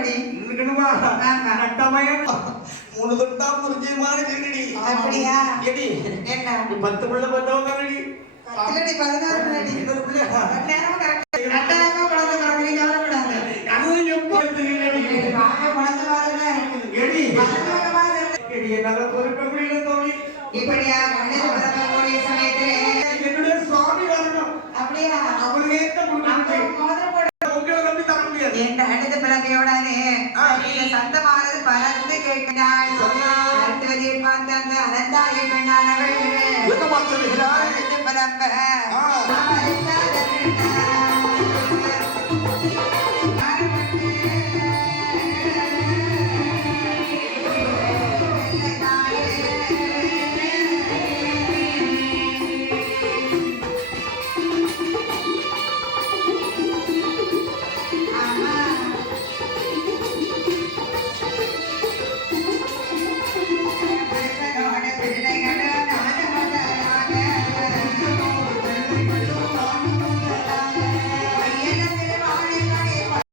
இருக்கணுமாடி இருக்கணுமா கட்டமையா மூணு தொட்டா முறிஞ்சுமான கேக்குடி அப்படியா எடி என்ன 10 பிள்ளை பத்தவங்க ரெடி இல்லடி 16 பிள்ளை ஒரு பிள்ளை நேரமா கரெக்ட் கட்டாயமா குழந்தை பிறகு கவலைப்படாத அது எப்போ தெரியலடி வாங்க குழந்தை வரல எடி வலதுபக்கமா எடி நல்ல பொறுப்பு முடியல தோழி இப்படியா கண்ணது பிறக்கக்கூடிய சமயத்திலே என்னுடைய சுவாமி வரணும் அப்படியா அவளுக்கு ஏத்த முடியும் மோதிரம் போட உங்களை நம்பி தர முடியாது என் அடுத்த பிறகையோடனே சந்தமானது பறந்து கேட்கிறாள் அடுத்தவதியை பார்த்த அந்த அனந்தாயை பெண்ணானவள் என்ன பார்த்து